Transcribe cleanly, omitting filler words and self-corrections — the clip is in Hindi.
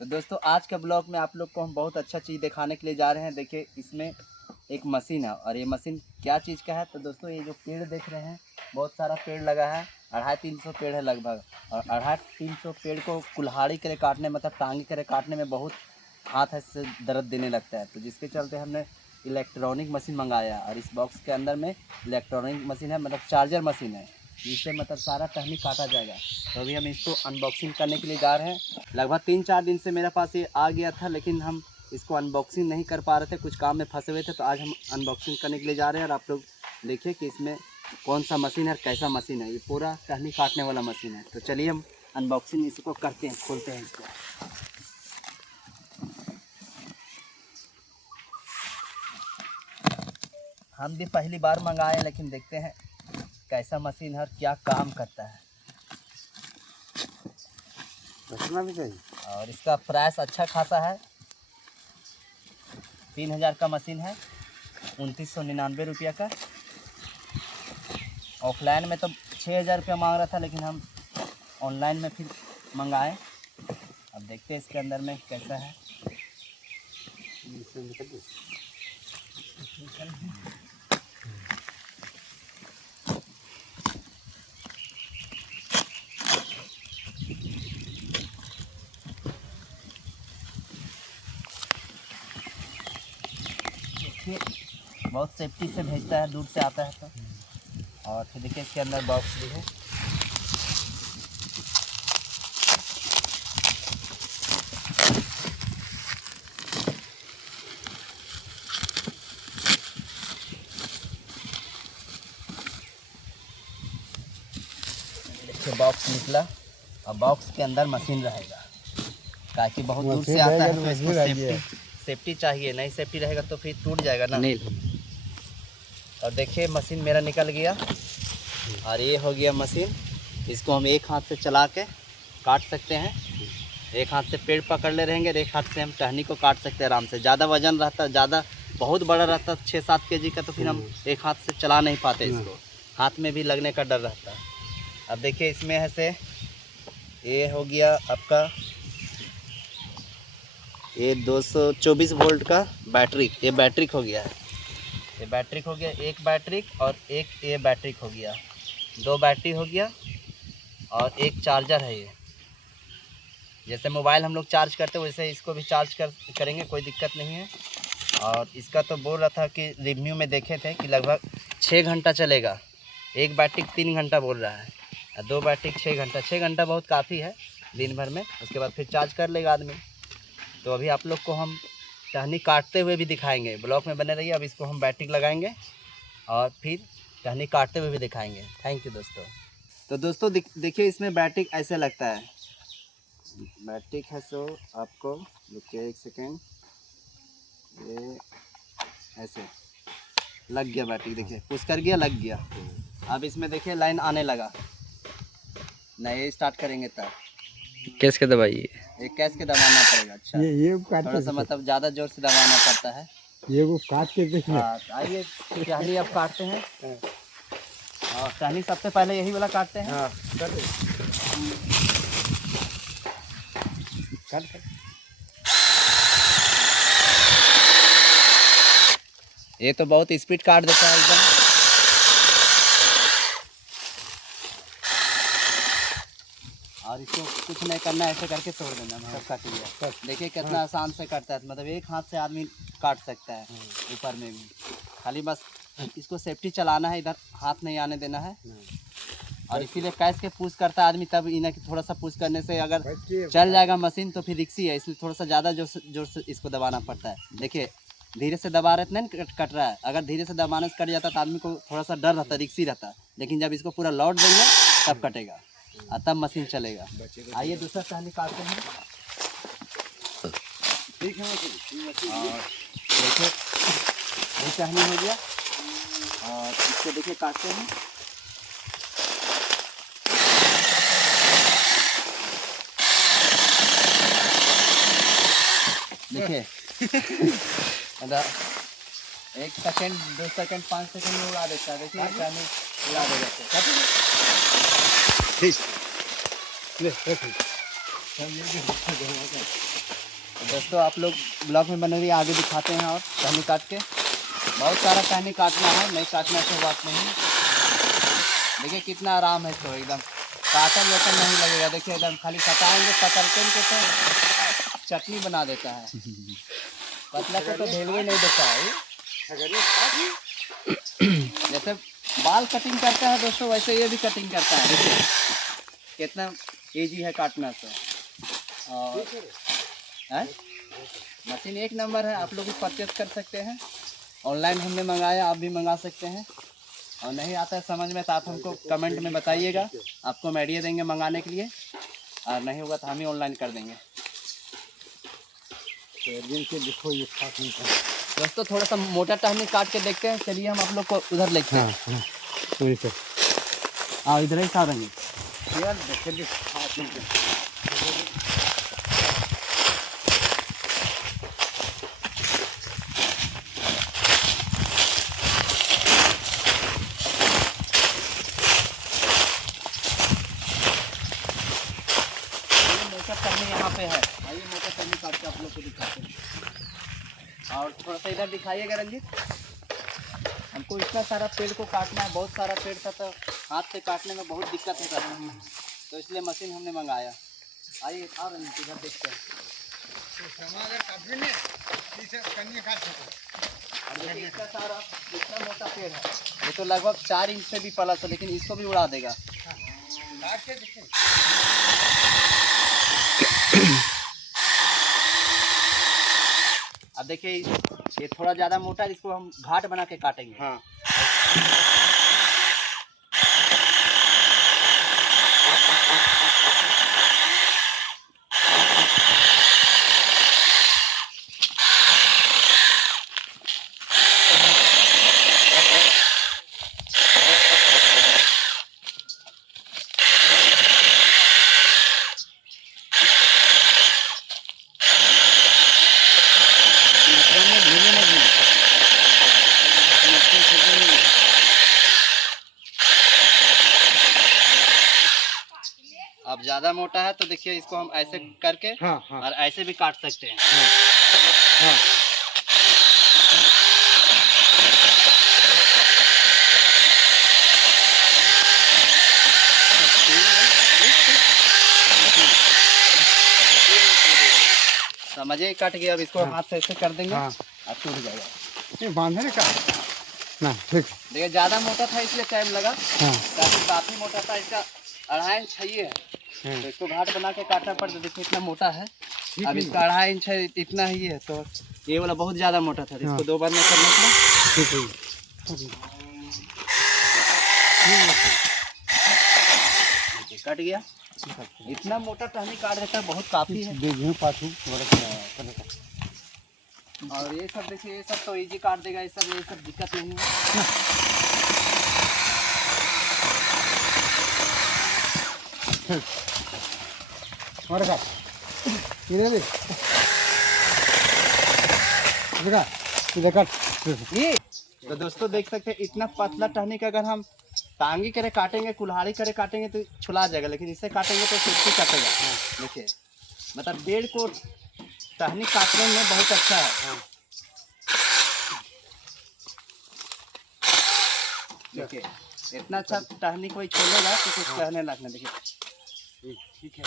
तो दोस्तों आज के ब्लॉग में आप लोग को हम बहुत अच्छा चीज़ दिखाने के लिए जा रहे हैं। देखिए इसमें एक मशीन है और ये मशीन क्या चीज़ का है। तो दोस्तों ये जो पेड़ देख रहे हैं, बहुत सारा पेड़ लगा है, 250-300 पेड़ है लगभग। और 250-300 पेड़ को कुल्हाड़ी करे काटने मतलब टांगी करे काटने में बहुत हाथ से दर्द देने लगता है। तो जिसके चलते हमने इलेक्ट्रॉनिक मशीन मंगाया है और इस बॉक्स के अंदर में इलेक्ट्रॉनिक मशीन है, मतलब चार्जर मशीन है, जिससे मतलब सारा टहनी काटा जाएगा। तो अभी हम इसको अनबॉक्सिंग करने के लिए जा रहे हैं। लगभग 3-4 दिन से मेरे पास ये आ गया था, लेकिन हम इसको अनबॉक्सिंग नहीं कर पा रहे थे, कुछ काम में फंसे हुए थे। तो आज हम अनबॉक्सिंग करने के लिए जा रहे हैं और आप लोग देखिए कि इसमें कौन सा मशीन है और कैसा मशीन है। ये पूरा टहनी काटने वाला मशीन है। तो चलिए हम अनबॉक्सिंग इसको करते हैं, खोलते हैं इसको। हम भी पहली बार मंगाए, लेकिन देखते हैं कैसा मशीन है और क्या काम करता है। रखना भी चाहिए। और इसका प्राइस अच्छा खासा है, 3000 का मशीन है, 2999 रुपये का। ऑफलाइन में तो 6000 रुपया मांग रहा था, लेकिन हम ऑनलाइन में फिर मंगाए। अब देखते हैं इसके अंदर में कैसा है। देखिए बहुत सेफ्टी से भेजता है, दूर से आता है तो। और फिर देखिए इसके अंदर बॉक्स भी है। देखिए बॉक्स निकला और बॉक्स के अंदर मशीन रहेगा, ताकि बहुत दूर से आता है तो इसको सेफ्टी चाहिए। नहीं सेफ्टी रहेगा तो फिर टूट जाएगा ना। और देखिए मशीन मेरा निकल गया और ये हो गया मशीन। इसको हम एक हाथ से चला के काट सकते हैं, एक हाथ से पेड़ पकड़ ले रहेंगे, एक हाथ से हम टहनी को काट सकते हैं आराम से। ज़्यादा वजन रहता, ज़्यादा बहुत बड़ा रहता 6-7 kg का, तो फिर हम एक हाथ से चला नहीं पाते इसको, हाथ में भी लगने का डर रहता है। अब देखिए इसमें है से ये हो गया आपका ये 224 वोल्ट का बैटरी, ये बैटरी हो गया है। ये बैटरी हो गया, एक बैटरी और एक ये बैटरी हो गया, 2 बैटरी हो गया और एक चार्जर है। ये जैसे मोबाइल हम लोग चार्ज करते हैं वैसे इसको भी चार्ज करेंगे, कोई दिक्कत नहीं है। और इसका तो बोल रहा था कि रिव्यू में देखे थे कि लगभग 6 घंटा चलेगा। एक बैटरी 3 घंटा बोल रहा है और 2 बैटरी 6 घंटा। 6 घंटा बहुत काफ़ी है दिन भर में, उसके बाद फिर चार्ज कर लेगा आदमी। तो अभी आप लोग को हम टहनी काटते हुए भी दिखाएंगे, ब्लॉक में बने रहिए। अब इसको हम बैटरी लगाएंगे और फिर टहनी काटते हुए भी दिखाएंगे। थैंक यू दोस्तों। तो दोस्तों देखिए इसमें बैटरी ऐसे लगता है, बैटरी है सो आपको देखिए, एक सेकेंड, ये ऐसे लग गया बैटरी। देखिए पुश कर गया, लग गया। अब इसमें देखिए लाइन आने लगा, नए स्टार्ट करेंगे तब कैस के दबाइए, ये कैस के दबाना पड़ेगा। अच्छा ये थोड़ा सा मतलब ज़्यादा जोर से दबाना पड़ता है। ये वो काट के देखना। हाँ आइए टहनी अब काटते हैं। और टहनी सबसे पहले यही वाला काटते हैं। हाँ काट। ये तो बहुत स्पीड काट देता है एकदम। और इसको कुछ नहीं करना, ऐसे करके तोड़ देना, सब काट लिया। देखिए कितना आसान से कटता है, मतलब एक हाथ से आदमी काट सकता है ऊपर में भी। खाली बस इसको सेफ्टी चलाना है, इधर हाथ नहीं आने देना है। और इसीलिए कैस के पुश करता है आदमी, तब इन्हें थोड़ा सा पुश करने से अगर चल जाएगा मशीन तो फिर रिक्सी है, इसलिए थोड़ा सा ज़्यादा जोर से इसको दबाना पड़ता है। देखिए धीरे से दबा रहे थे नहीं कट रहा है, अगर धीरे से दबाने से कट जाता तो आदमी को थोड़ा सा डर रहता, रिक्सी रहता। लेकिन जब इसको पूरा लौट देंगे तब कटेगा और तब मशीन चलेगा। आइए दूसरा टहनी काटते हैं। ठीक है, और देखिए ये टहनी हो गया और इसको देखिए काटते हैं। देखिए 1 सेकेंड 2 सेकेंड 5 सेकेंड में उड़ा देता है। देखिए टहनी उड़ा देगा। ठीक ले दोस्तों आप लोग ब्लॉग में बने रहिए, आगे दिखाते हैं और टहनी काट के। बहुत सारा टहनी काटना है, नहीं काटना तो बात नहीं। देखिए कितना आराम है, तो एकदम काटन वेटन नहीं लगेगा। देखिए एकदम खाली कटाएंगे, पकड़ते के तो चटनी बना देता है। पतला को तो ढेलवे नहीं देता है। जैसे बाल कटिंग करता है दोस्तों, वैसे ये भी कटिंग करता है। देखिए कितना ईजी है काटना। तो और मशीन एक नंबर है, आप लोग भी परचेज कर सकते हैं। ऑनलाइन हमने मंगाया, आप भी मंगा सकते हैं। और नहीं आता है समझ में तो आप हमको कमेंट में बताइएगा, आपको हम आइडिया देंगे मंगाने के लिए। और नहीं होगा तो हम ही ऑनलाइन कर देंगे। देखो ये दोस्तों थोड़ा सा मोटा टहनी काट के देखते हैं। चलिए हम आप लोग को उधर लेते हैं। हाँ इधर ही सारेंगे। यहाँ पे है, आइए मोटा टहनी काट के आप लोग को दिखाते हैं। और थोड़ा सा इधर दिखाइएगा रंजीत। हमको इतना सारा पेड़ को काटना है, बहुत सारा पेड़ था, तो हाथ से काटने में बहुत दिक्कत होता है, तो इसलिए मशीन हमने मंगाया। आइए और रंजीत इधर देखते हैं। और देखिए इतना सारा, इतना मोटा पेड़ है, ये तो लगभग 4 इंच से भी प्लस है, लेकिन इसको भी उड़ा देगा। अब देखिए ये थोड़ा ज़्यादा मोटा है, इसको हम घाट बना के काटेंगे। हाँ अब ज़्यादा मोटा है तो देखिए इसको हम ऐसे करके हाँ और ऐसे भी काट सकते हैं। हाँ समझे, कट गया। अब इसको हाथ से ऐसे कर देंगे हाँ। और टूट जाएगा। ये बांधने का ना ठीक। देखिए ज़्यादा मोटा था इसलिए टाइम लगा, हाँ काफ़ी मोटा था। इसका 2.5 इंच चाहिए है, तो इसको घाट बना के काटना पड़ता। देखिए इतना मोटा है। अब इसका 2.5 इंच है, इतना ही है। तो ये वाला बहुत ज़्यादा मोटा था, इसको 2 बार में करना था। ठीक है। कट गया। इतना मोटा टहनी काट देता है, बहुत काफ़ी है। और ये सब देखिए, ये सब तो इजी काट देगा, ये सब दिक्कत नहीं है। ये तो दोस्तों देख सकते हैं, इतना पतला टहनी का अगर हम टांगी करे काटेंगे, कुल्हाड़ी करे काटेंगे तो छुला जाएगा, लेकिन इससे काटेंगे तो सुस्ती कटेगा। देखिए मतलब पेड़ को टहनी काटने में बहुत अच्छा है। देखिए इतना अच्छा टहनी कोई छोड़ेगा तो कुछ कहने लगना। देखिए ठीक है।